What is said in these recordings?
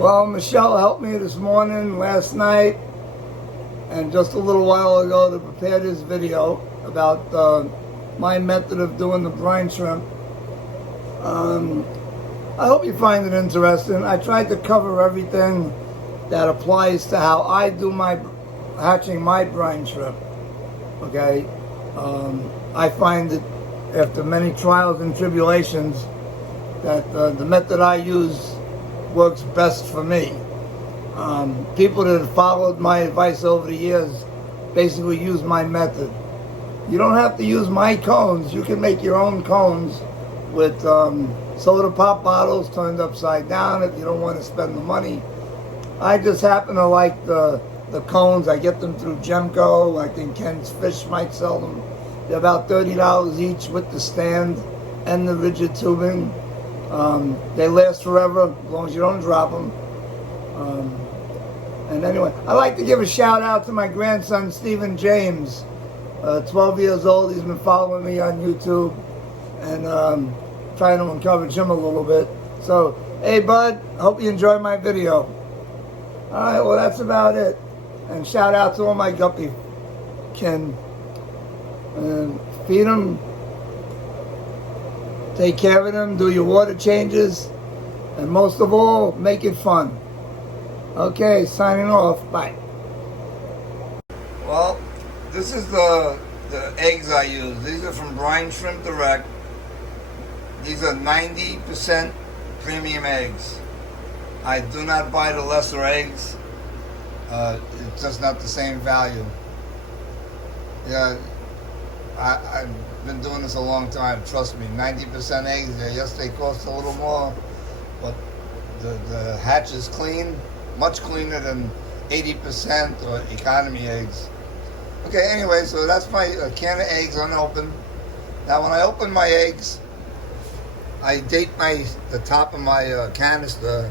Well, Michelle helped me this morning, last night, and just a little while ago to prepare this video about my method of doing the brine shrimp. I hope you find it interesting. I tried to cover everything that applies to how I do my hatching my brine shrimp. Okay, I find that after many trials and tribulations that the method I use works best for me. People that have followed my advice over the years basically use my method. You don't have to use my cones. You can make your own cones with soda pop bottles turned upside down if you don't want to spend the money. I just happen to like the cones. I get them through Gemco. I think Ken's Fish might sell them. They're about $30 each with the stand and the rigid tubing. They last forever as long as you don't drop them. And anyway, I'd like to give a shout out to my grandson, Stephen James, 12 years old. He's been following me on YouTube and trying to encourage him a little bit. So, hey bud, hope you enjoy my video. Alright, well that's about it. And shout out to all my guppy kin. And feed them, take care of them, do your water changes, and most of all, make it fun. Okay, signing off. Bye. Well, this is the eggs I use. These are from Brine Shrimp Direct. These are 90% premium eggs. I do not buy the lesser eggs. It's just not the same value. Yeah, I've been doing this a long time. Trust me, 90% eggs. Yes, they cost a little more, but the hatch is clean, much cleaner than 80% or economy eggs. Okay, anyway, so that's my can of eggs unopened. Now, when I open my eggs, I date the top of my canister,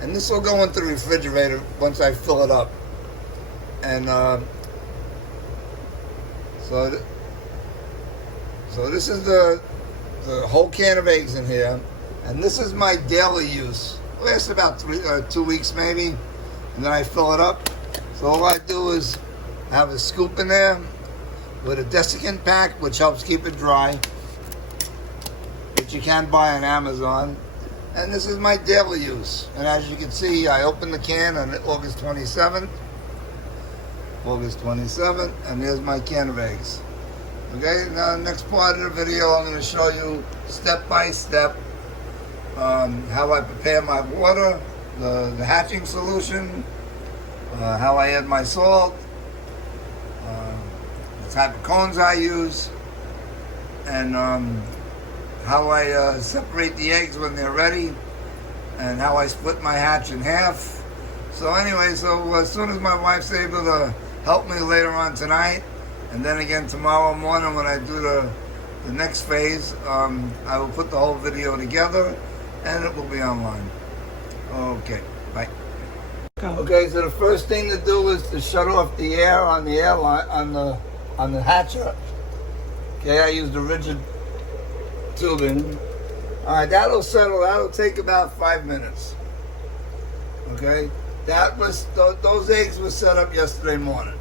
and this will go into the refrigerator once I fill it up. And so this is the whole can of eggs in here, and this is my daily use. It lasts about 2 weeks maybe, and then I fill it up. So all I do is have a scoop in there with a desiccant pack, which helps keep it dry, which you can buy on Amazon. And this is my daily use. And as you can see, I opened the can on August 27th. And there's my can of eggs. Okay, now the next part of the video, I'm going to show you step by step how I prepare my water, the hatching solution, how I add my salt, the type of cones I use, and how I separate the eggs when they're ready, and how I split my hatch in half. So anyway, so as soon as my wife's able to help me later on tonight, and then again tomorrow morning when I do the next phase, I will put the whole video together and it will be online. Okay, bye. Okay, so the first thing to do is to shut off the air on the airline on the hatcher. Okay, I use the rigid tubing. Alright, that'll settle. That'll take about 5 minutes. Okay, that was those eggs were set up yesterday morning.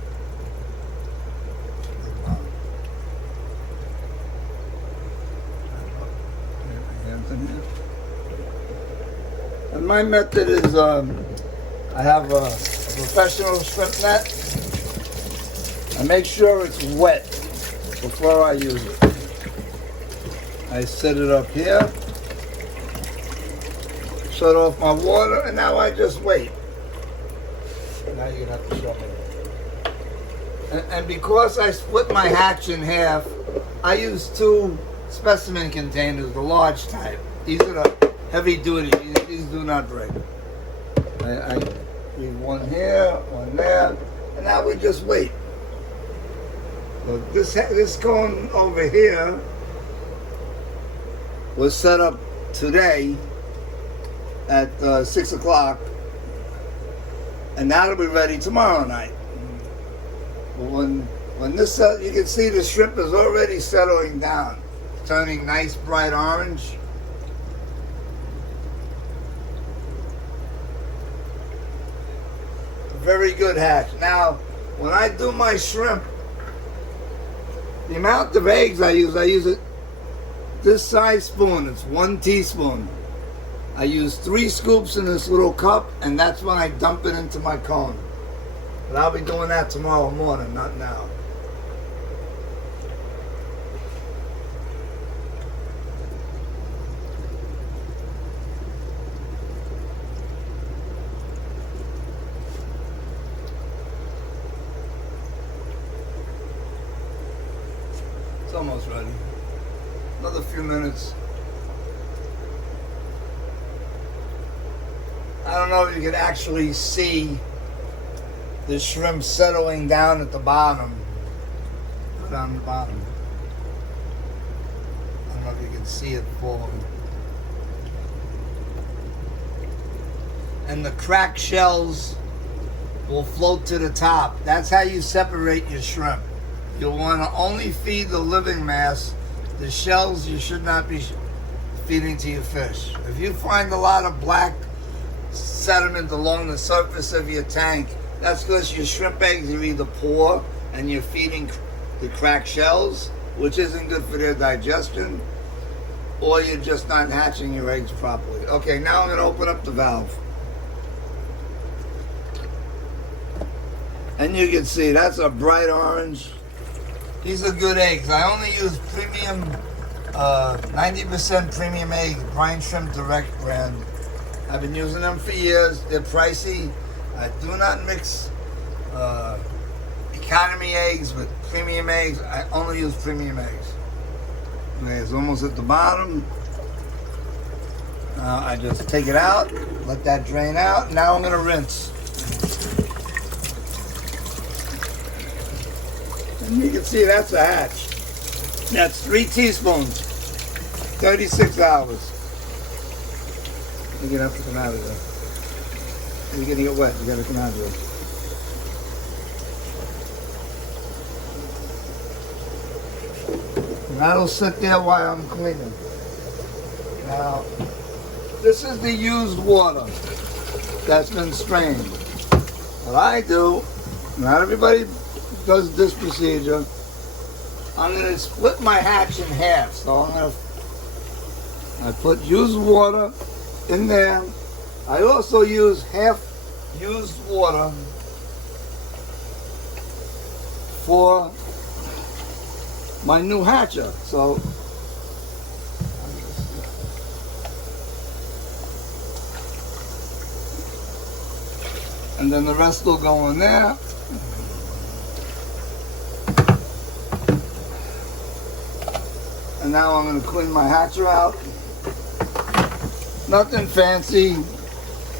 And my method is I have a professional shrimp net. I make sure it's wet before I use it. I set it up here, shut off my water, and now I just wait. Now you're gonna have to show me. And because I split my hatch in half, I use 2 specimen containers, the large type. These are the heavy duty. These do not break. I leave one here, one there, and now we just wait. So this cone over here was set up today at 6 o'clock, and that'll be ready tomorrow night. But when this you can see the shrimp is already settling down, turning nice bright orange. very good hatch. Now, when I do my shrimp, the amount of eggs I use it this size spoon. It's 1 teaspoon. I use 3 scoops in this little cup, and that's when I dump it into my cone. But I'll be doing that tomorrow morning, not now. It's almost ready. Another few minutes. I don't know if you can actually see the shrimp settling down at the bottom. Down the bottom. I don't know if you can see it falling. And the cracked shells will float to the top. That's how you separate your shrimp. You'll want to only feed the living mass. The shells you should not be feeding to your fish. If you find a lot of black sediment along the surface of your tank, that's because your shrimp eggs are either poor and you're feeding the cracked shells, which isn't good for their digestion, or you're just not hatching your eggs properly. Okay, now I'm going to open up the valve. And you can see that's a bright orange. These are good eggs. I only use premium, 90% premium eggs, Brine Shrimp Direct brand. I've been using them for years. They're pricey. I do not mix economy eggs with premium eggs. I only use premium eggs. Okay, it's almost at the bottom. I just take it out, let that drain out. Now I'm going to rinse. And you can see that's a hatch. That's 3 teaspoons, 36 hours. You're going to have to come out of there. You're going to get wet. You got to come out of there. And that'll sit there while I'm cleaning. Now, this is the used water that's been strained. What I do, not everybody does this procedure. I'm going to split my hatch in half. So I put used water in there. I also use half used water for my new hatcher. So and then the rest will go in there. And now I'm going to clean my hatcher out. Nothing fancy.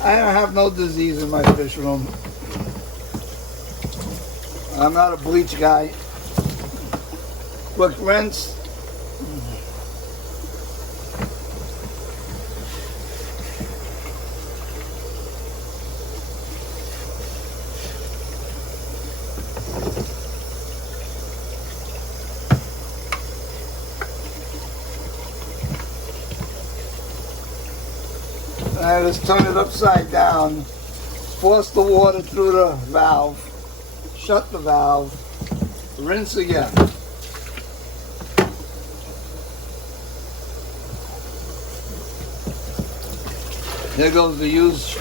I don't have no disease in my fish room. I'm not a bleach guy. Quick rinse. I just turn it upside down, force the water through the valve, shut the valve, rinse again. There goes the used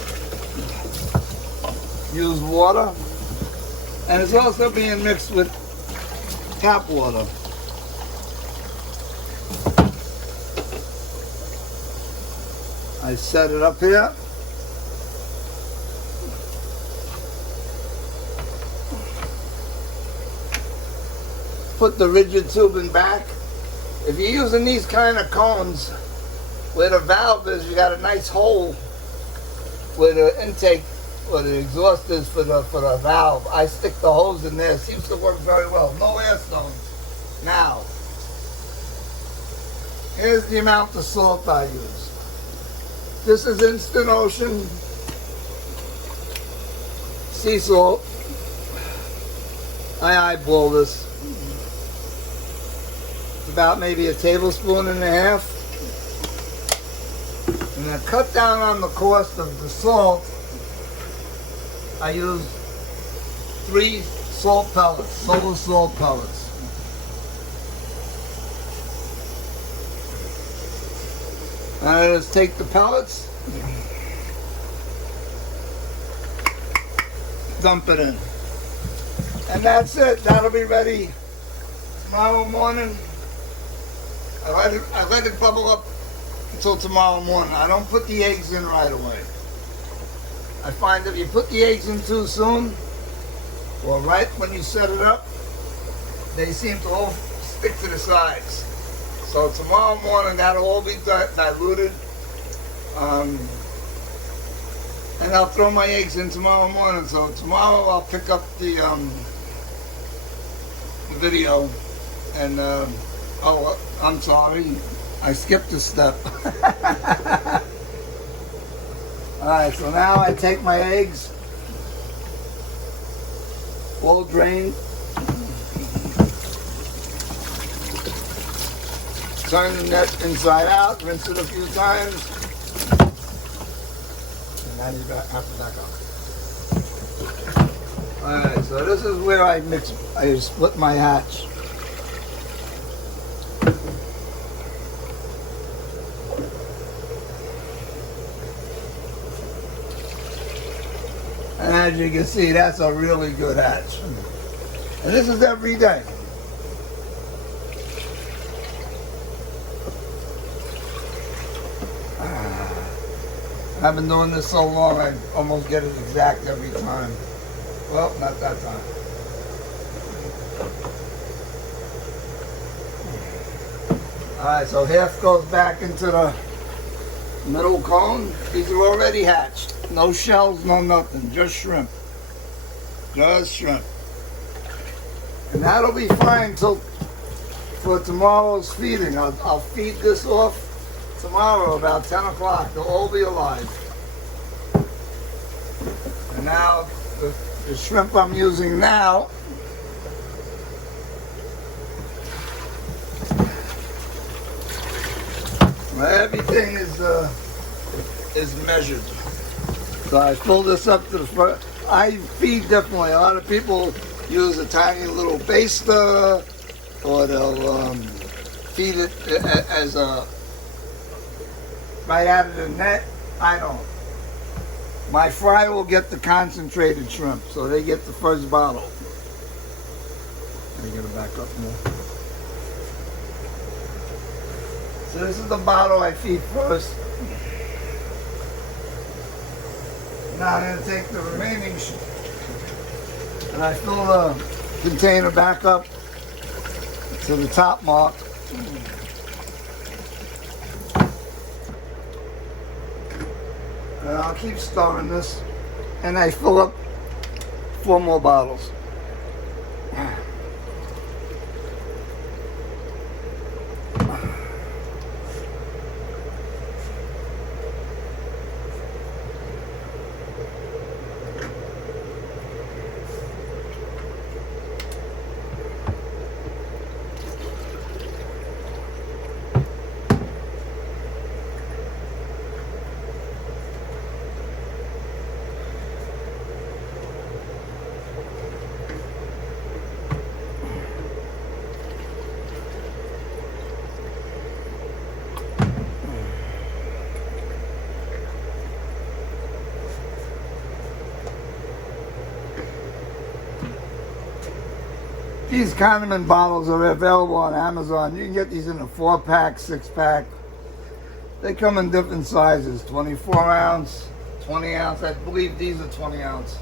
water, and it's also being mixed with tap water. I set it up here. Put the rigid tubing back. If you're using these kind of cones, where the valve is, you got a nice hole where the intake, where the exhaust is for the valve. I stick the hose in there. It seems to work very well. No air stones. Now, here's the amount of salt I use. This is Instant Ocean sea salt. I eyeball this. It's about maybe a tablespoon and a half. And to cut down on the cost of the salt, I use 3 salt pellets, solar salt pellets. And I just take the pellets, dump it in. And that's it. That'll be ready tomorrow morning. I let it bubble up until tomorrow morning. I don't put the eggs in right away. I find if you put the eggs in too soon, or right when you set it up, they seem to all stick to the sides. So tomorrow morning that'll all be diluted. And I'll throw my eggs in tomorrow morning. So tomorrow I'll pick up the video and oh, I'm sorry, I skipped a step. Alright, so now I take my eggs, all drained, turn the net inside out, rinse it a few times, and now you have to back up. Alright, so this is where I split my hatch. And as you can see, that's a really good hatch. And this is every day. I've been doing this so long, I almost get it exact every time. Well, not that time. Alright, so half goes back into the middle cone. These are already hatched. No shells, no nothing. Just shrimp. Just shrimp. And that'll be fine for tomorrow's feeding. I'll feed this off tomorrow about 10 o'clock. They'll all be alive. And now, the shrimp I'm using now, everything is measured. So I fill this up to the front. I feed differently. A lot of people use a tiny little baster, or they'll feed it as a right out of the net. I don't. My fry will get the concentrated shrimp, so they get the first bottle. Let me get it back up more. So this is the bottle I feed first. Now I'm going to take the remaining and I fill the container back up to the top mark. And I'll keep stirring this, and I fill up 4 more bottles. These condiment bottles are available on Amazon. You can get these in a 4-pack, 6-pack. They come in different sizes, 24 ounce, 20 ounce. I believe these are 20 ounce.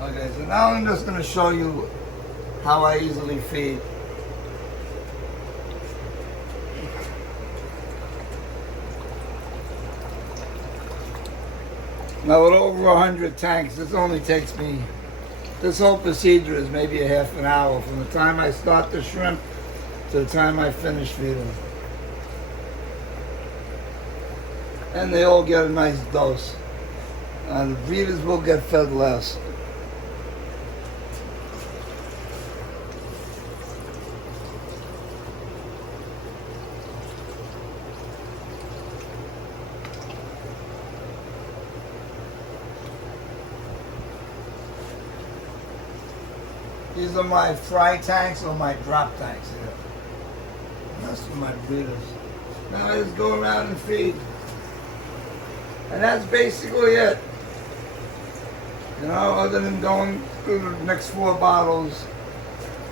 Okay, so now I'm just going to show you how I easily feed. Now with over 100 tanks, this only takes me, this whole procedure is maybe a half an hour from the time I start the shrimp to the time I finish feeding. And they all get a nice dose. And the breeders will get fed less. These are my fry tanks or my drop tanks here. That's for my breeders. Now I just go around and feed. And that's basically it. You know, other than going through the next 4 bottles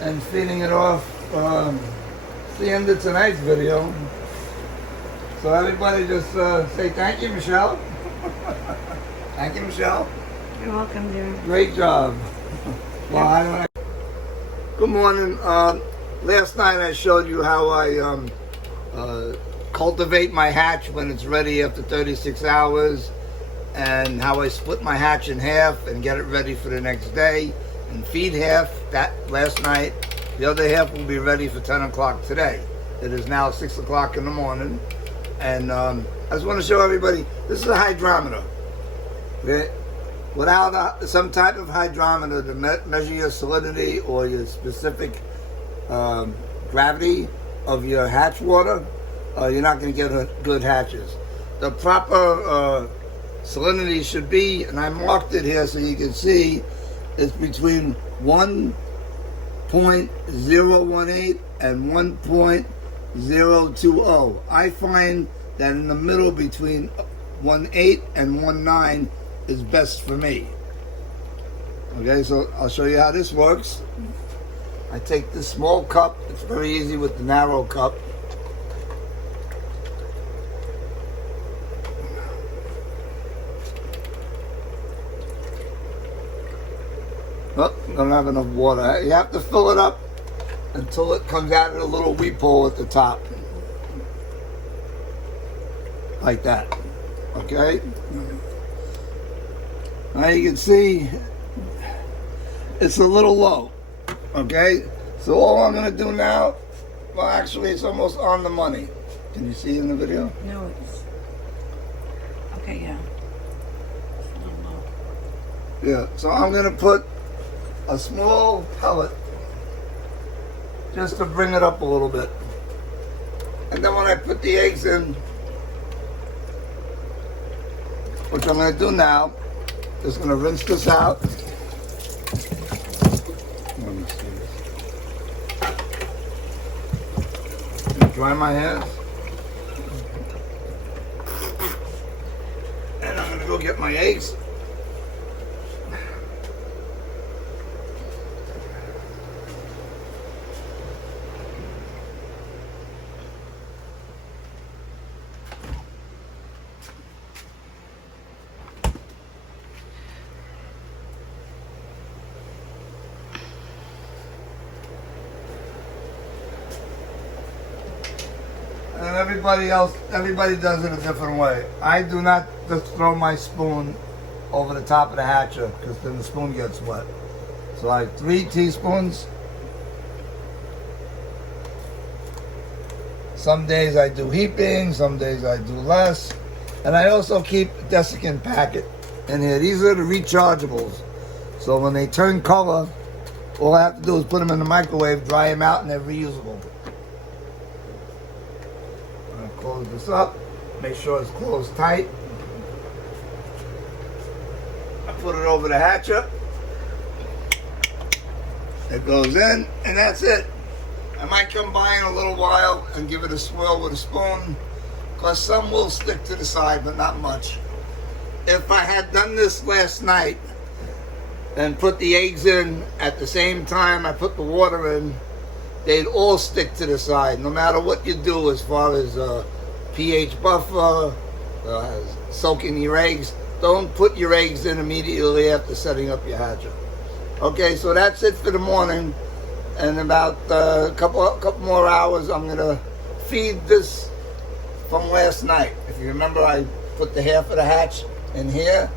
and feeding it off. It's the end of tonight's video. So everybody just say thank you, Michelle. Thank you, Michelle. You're welcome, dear. Great job. Well, I don't. Good morning. Last night I showed you how I cultivate my hatch when it's ready after 36 hours, and how I split my hatch in half and get it ready for the next day, and feed half that last night. The other half will be ready for 10 o'clock today. It is now 6 o'clock in the morning, and I just want to show everybody, this is a hydrometer. Okay? Without some type of hydrometer to measure your salinity or your specific gravity of your hatch water, you're not going to get good hatches. The proper salinity should be, and I marked it here so you can see, it's between 1.018 and 1.020. I find that in the middle between 1.8 and 1.9 is best for me. Okay, so I'll show you how this works. I take this small cup. It's very easy with the narrow cup. Oh, don't have enough water. You have to fill it up until it comes out of the little weep hole at the top. Like that. Okay? Now you can see it's a little low. Okay? So all I'm going to do now, well actually it's almost on the money. Can you see in the video? No, it's... Okay, yeah. It's a little low. Yeah, so I'm going to put a small pellet just to bring it up a little bit. And then when I put the eggs in, which I'm going to do now, just going to rinse this out. Let me see this. Dry my hands. And I'm going to go get my eggs. And everybody does it a different way. I do not just throw my spoon over the top of the hatcher, because then the spoon gets wet. So I have 3 teaspoons. Some days I do heaping, some days I do less. And I also keep a desiccant packet in here. These are the rechargeables. So when they turn color, all I have to do is put them in the microwave, dry them out, and they're reusable. Close this up, make sure it's closed tight. I put it over the hatcher. It goes in, and that's it. I might come by in a little while and give it a swirl with a spoon, because some will stick to the side, but not much. If I had done this last night and put the eggs in at the same time I put the water in, they'd all stick to the side, no matter what you do as far as pH buffer, soaking your eggs. Don't put your eggs in immediately after setting up your hatcher. Okay, so that's it for the morning. And about a couple more hours, I'm gonna feed this from last night. If you remember, I put the half of the hatch in here,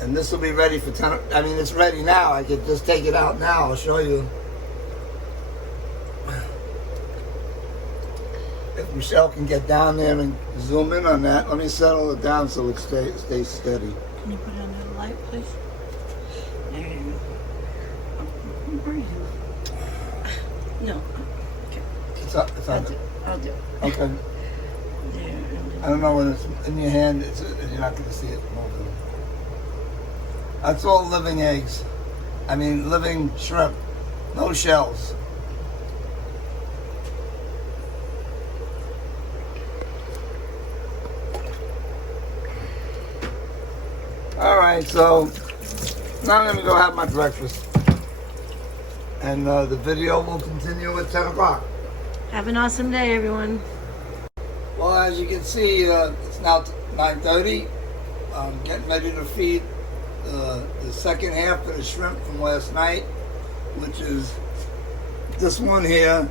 and this will be ready for 10. I mean, it's ready now. I could just take it out now. I'll show you. If Michelle can get down there and zoom in on that. Let me settle it down so it stays steady. Can you put it under the light, please? There you go. Brine. No. Okay. It's on. I'll do it. Okay. There. I don't know when it's in your hand. You're not going to see it. That's all living eggs. I mean living shrimp, no shells. Alright, so now I'm going to go have my breakfast. And the video will continue at 10 o'clock. Have an awesome day, everyone. Well, as you can see, it's now 9:30. I'm getting ready to feed the second half of the shrimp from last night, which is this one here.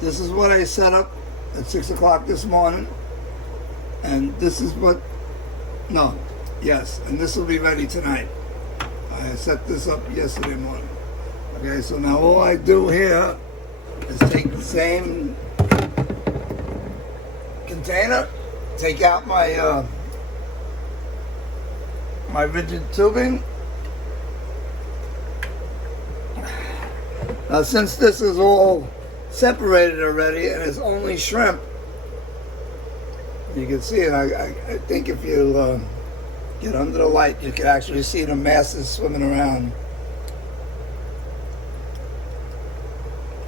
This is what I set up at 6 o'clock this morning. And this is what, no, yes, and this will be ready tonight. I set this up yesterday morning. Okay, so now all I do here is take the same container, take out my my rigid tubing. Now since this is all separated already and it's only shrimp, you can see it. I think if you get under the light, you can actually see the masses swimming around.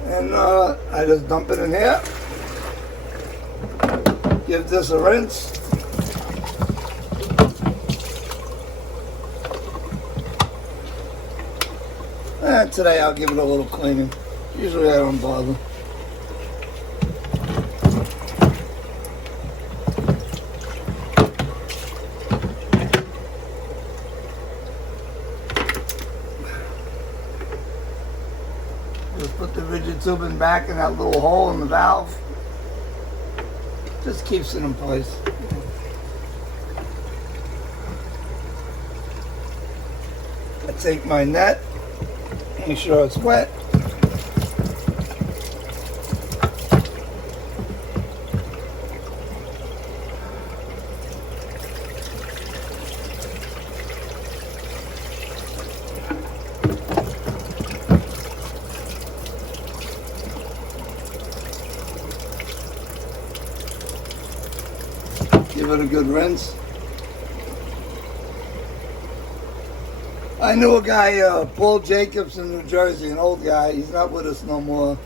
And I just dump it in here. Give this a rinse. And today I'll give it a little cleaning. Usually I don't bother. Just put the rigid tubing back in that little hole in the valve. Just keeps it in place. I take my net, make sure it's wet. Give it a good rinse. I knew a guy, Paul Jacobs in New Jersey, an old guy. He's not with us no more.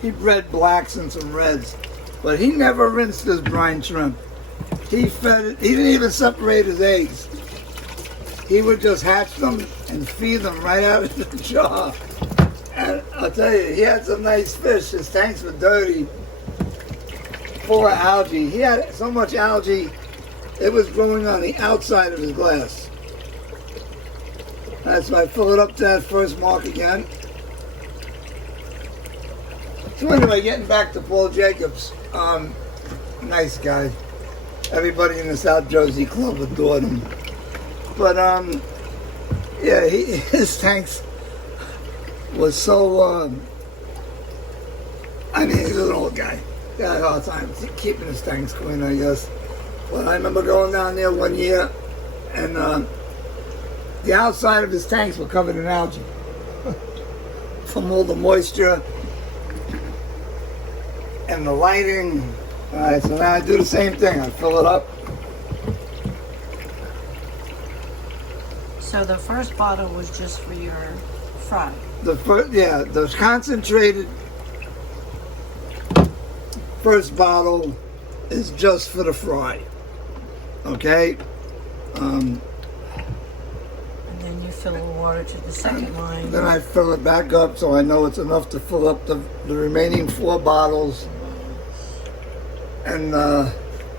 He bred blacks and some reds, but he never rinsed his brine shrimp. He fed it. He didn't even separate his eggs. He would just hatch them and feed them right out of the jar. And I'll tell you, he had some nice fish. His tanks were dirty, full of algae. He had so much algae, it was growing on the outside of his glass. That's why I fill it up to that first mark again. So anyway, getting back to Paul Jacobs, nice guy. Everybody in the South Jersey club adored him. But yeah, his tanks was so. I mean, he was an old guy. He had a hard time keeping his tanks clean, I guess. But I remember going down there one year, and the outside of his tanks were covered in algae from all the moisture and the lighting. All right, so now I do the same thing. I fill it up. So the first bottle was just for your fry. The concentrated first bottle is just for the fry. Okay. And then you fill the water to the second line. Then I fill it back up so I know it's enough to fill up the remaining 4 bottles. And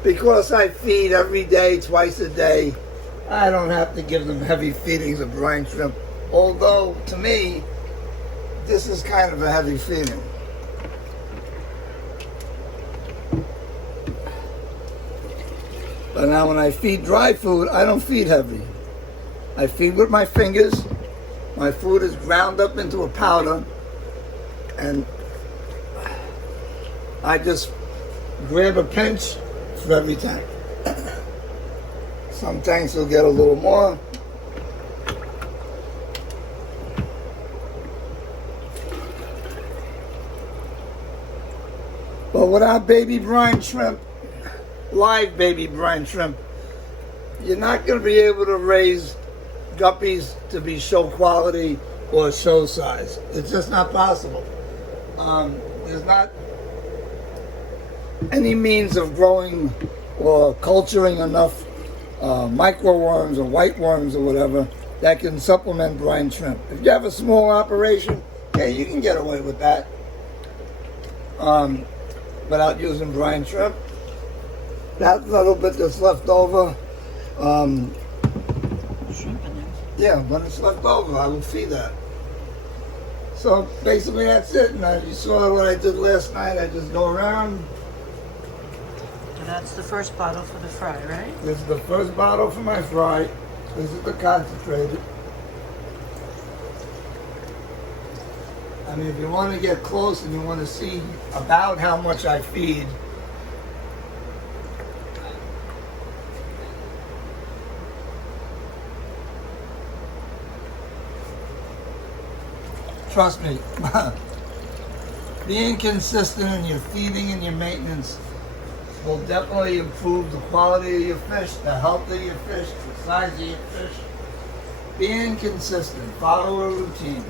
because I feed every day, twice a day, I don't have to give them heavy feedings of brine shrimp. Although, to me, this is kind of a heavy feeding. But now when I feed dry food, I don't feed heavy. I feed with my fingers. My food is ground up into a powder. And I just grab a pinch for every tank. Some tanks will get a little more. But without baby brine shrimp, live baby brine shrimp, you're not going to be able to raise guppies to be show quality or show size. It's just not possible. There's not any means of growing or culturing enough microworms or white worms or whatever that can supplement brine shrimp. If you have a small operation, yeah, you can get away with that without using brine shrimp. That little bit that's left over, Shrimp in there. yeah, when it's left over, I will feed that. So basically that's it. And you saw what I did last night. I just go around. And that's the first bottle for the fry, right? This is the first bottle for my fry. This is the concentrated. I mean, if you want to get close and you want to see about how much I feed, trust me, being consistent in your feeding and your maintenance will definitely improve the quality of your fish, the health of your fish, the size of your fish. Being consistent, follow a routine.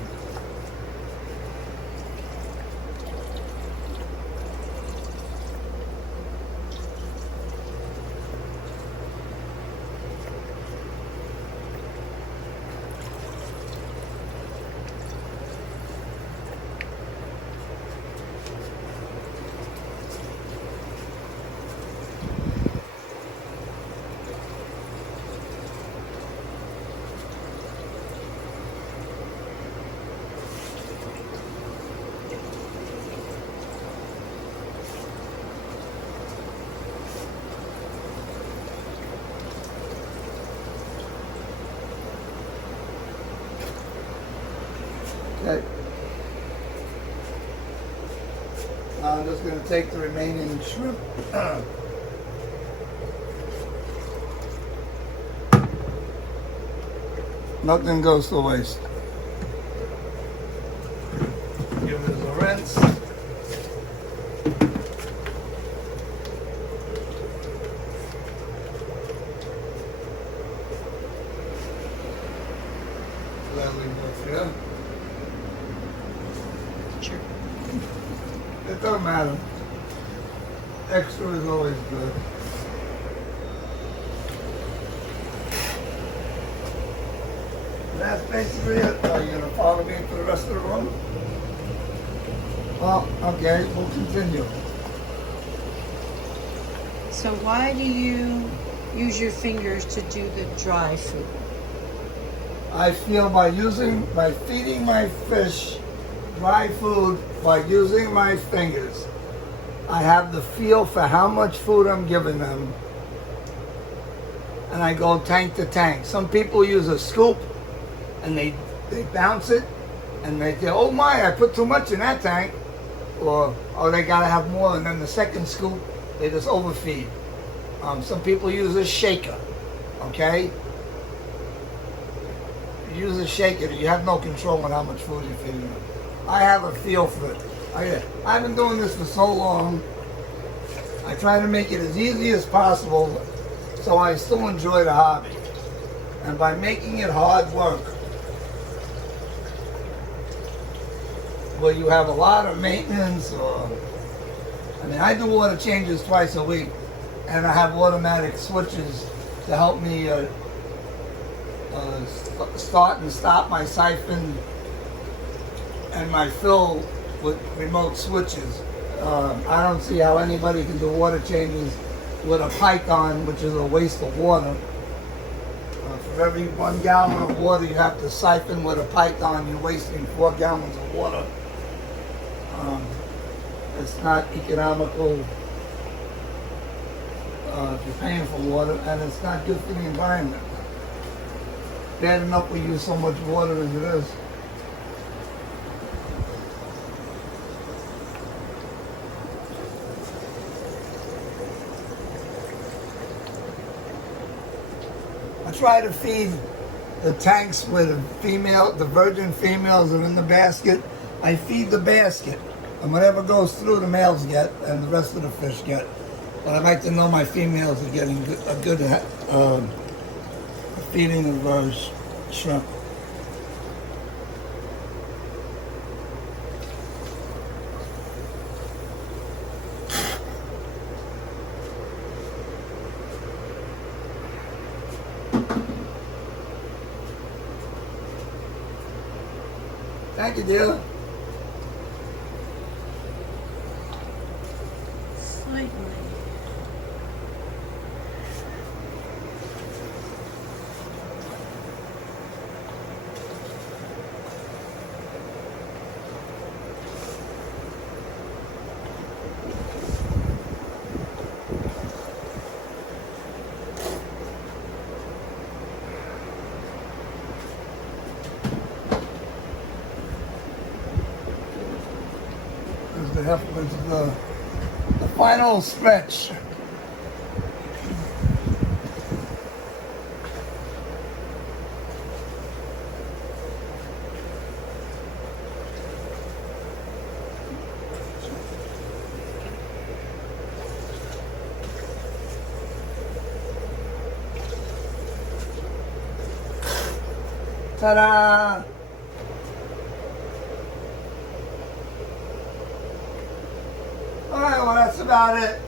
Okay. Now I'm just going to take the remaining shrimp. Nothing goes to waste. Give it a rinse. That we go through. Sure. It don't matter. Extra is always good. And that's basically it. Are you going to follow me for the rest of the room? Well, okay, we'll continue. So why do you use your fingers to do the dry food? I feel by feeding my fish dry food, by using my fingers, I have the feel for how much food I'm giving them. And I go tank to tank. Some people use a scoop and they bounce it and they say, oh my, I put too much in that tank. Or they gotta have more, and then the second scoop, they just overfeed. Some people use a shaker, okay? You use a shaker, you have no control on how much food you're feeding them. I have a feel for it. I've been doing this for so long. I try to make it as easy as possible so I still enjoy the hobby. And by making it hard work, where you have a lot of maintenance, I do water changes twice a week, and I have automatic switches to help me start and stop my siphon and my fill with remote switches. I don't see how anybody can do water changes with a python, which is a waste of water. For every 1 gallon of water you have to siphon with a python, you're wasting 4 gallons of water. It's not economical if you're paying for water, and it's not good for the environment. Bad enough we use so much water as it is. I try to feed the tanks where the virgin females are in the basket. I feed the basket, and whatever goes through, the males get, and the rest of the fish get. But I like to know my females are getting a good feeding of shrimp. Thank you, dear. Slightly. This is the final stretch. Ta-da! Alright, well that's about it.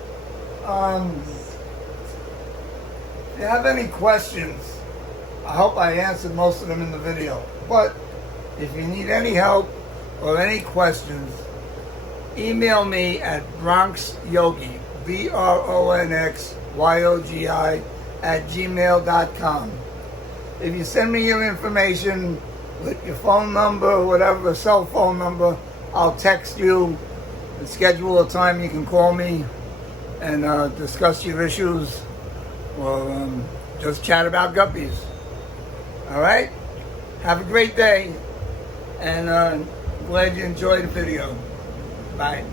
If you have any questions, I hope I answered most of them in the video. But if you need any help or any questions, email me at bronxyogi, BRONXYOGI @gmail.com. If you send me your information with your phone number, whatever, cell phone number, I'll text you and schedule a time you can call me and discuss your issues or just chat about guppies. All right? Have a great day, and glad you enjoyed the video. Bye.